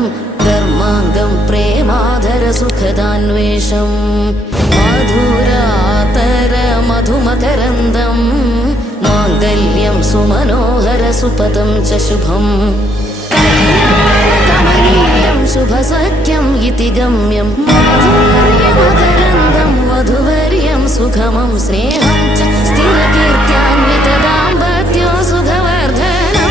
ధర్మం ధర్మాంగం ప్రేమాధర సుఖదాన్వేషం మధురాతర మధుమకరందం మాంగళ్యం సుమనోహర సుపదం చ శుభం కమనీయం శుభ సఖ్యం ఇతి గమ్యం మాధుర్యమకరందం వధువర్యం సుఖమం స్నేహం చ స్థిరకీర్త్యాన్విత దాంపత్యో సుఖవర్ధనం.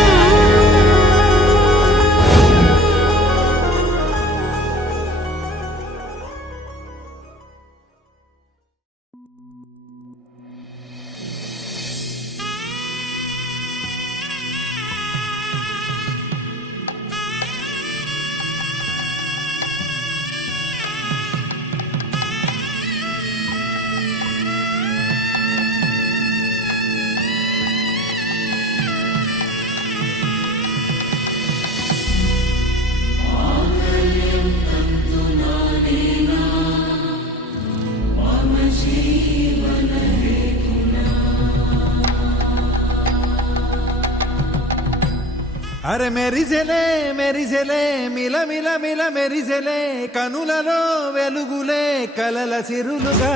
అరే మెరిసెలే మెరిసెలే మిల మిల మిల మెరిసెలే కనులలో వెలుగులే కలల సిరులుగా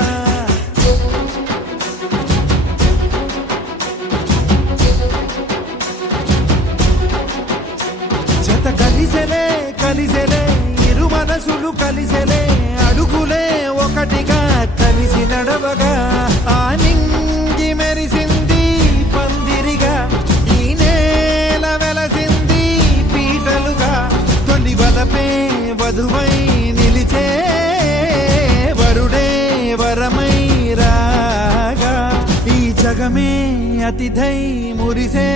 జత కలిసెలే కలిసెలే ఇరు మనసులు కలిసెలే అడుగులే ఒకటిగా కలిసి నడవగా ఆ నింగి మెరిసింది పందిరిగా ఈ నేల వెలసింది పీటలుగా తొలి వలపే వధువై నిలిచే వరుడే వరమై రాగా ఈ జగమే అతిథై మురిసే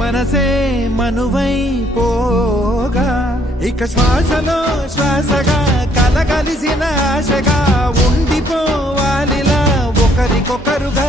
మనసే మనువై పోగా ఇక శ్వాసలో శ్వాసగా కలగలిసిన ఆశగా ఉండిపోవాలిలా ఒకరికొకరుగా.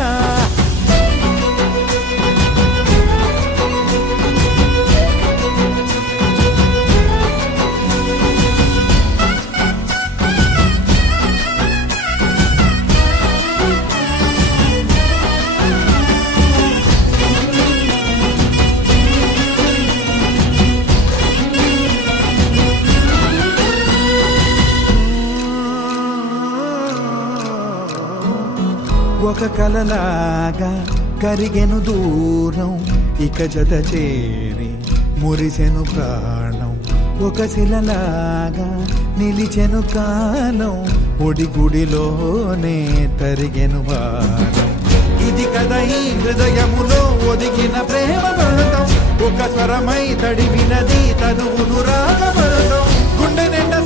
ఒక కలలాగా కరిగెను దూరం ఇక జత చేరి మురిసెను ప్రాణం ఒక శిలలాగా నిలిచెను కాలం ఒడి గుడిలోనే తరిగెను వారం ఇది కదా ఈ హృదయములో ఒదిగిన ప్రేమ బంధం ఒక స్వరమై తడివినది తనువును రాగబంధం గుండె నిండా